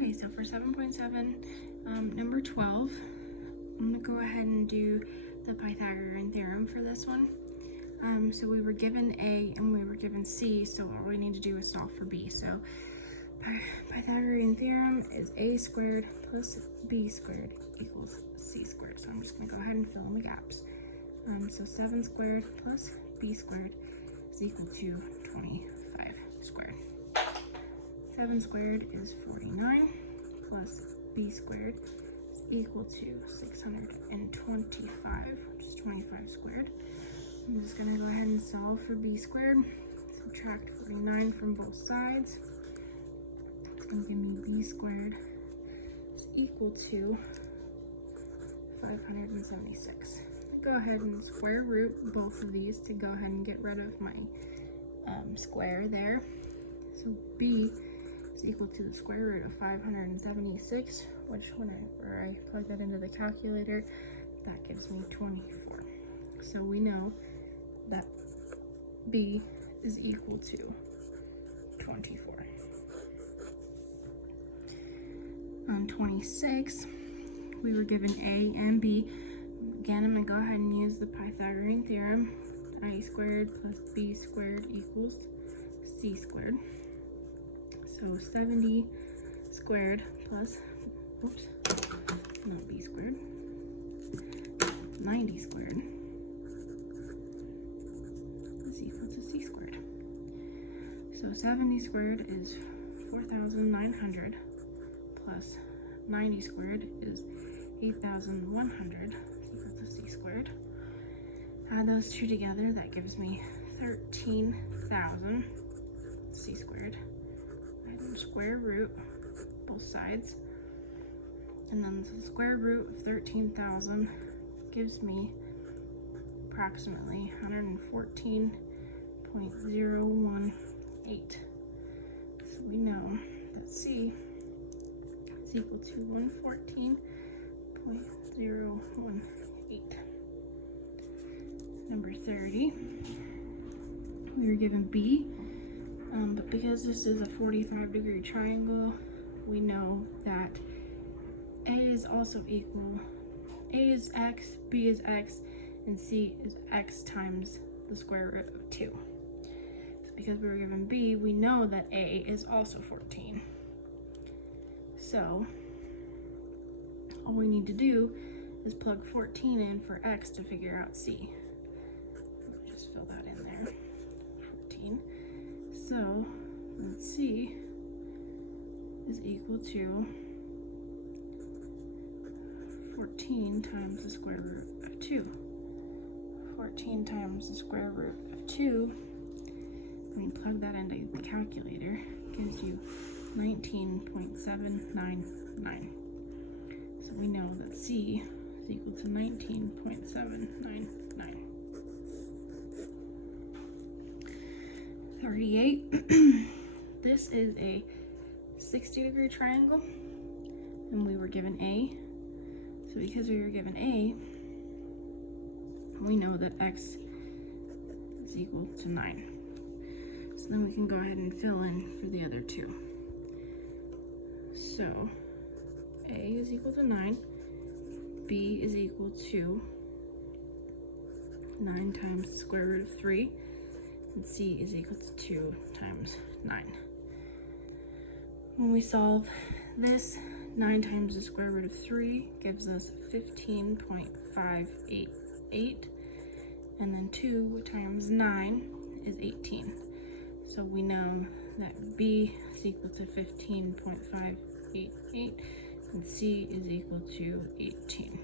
Okay, so for 7.7, number 12, I'm gonna go ahead and do the Pythagorean theorem for this one. So we were given A and we were given C, so all we need to do is solve for B. So Pythagorean theorem is A squared plus B squared equals C squared. So I'm just gonna go ahead and fill in the gaps. So 7 squared plus B squared is equal to 25 squared. 7 squared is 49 plus B squared is equal to 625, which is 25 squared. I'm just going to go ahead and solve for B squared. Subtract 49 from both sides. It's going to give me B squared is equal to 576. Go ahead and square root both of these to go ahead and get rid of my square there. So B is equal to the square root of 576, which whenever I plug that into the calculator, that gives me 24. So we know that B is equal to 24. On 26, we were given A and B. Again, I'm going to go ahead and use the Pythagorean theorem. A squared plus B squared equals C squared. So 70 squared plus, oops, not B squared, 90 squared is equal to C squared. So 70 squared is 4,900 plus 90 squared is 8,100 is equal to C squared. Add those two together, that gives me 13,000 C squared. Square root both sides, and then the square root of 13,000 gives me approximately 114.018. So we know that C is equal to 114.018. Number 30, we were given B. But because this is a 45-degree triangle, we know that A is also equal. A is x, B is x, and C is x times the square root of 2. So because we were given B, we know that A is also 14. So all we need to do is plug 14 in for x to figure out C. Just fill that in there, 14. So let's see, is equal to 14 times the square root of 2. 14 times the square root of 2, when you plug that into the calculator, gives you 19.799. So we know that C is equal to 19.799. 38. This is a 60-degree triangle, and we were given A. So because we were given A, we know that x is equal to 9. So then we can go ahead and fill in for the other two. So A is equal to 9, B is equal to 9 times the square root of 3, and C is equal to 2 times 9. When we solve this, 9 times the square root of 3 gives us 15.588, and then 2 times 9 is 18. So we know that B is equal to 15.588, and C is equal to 18.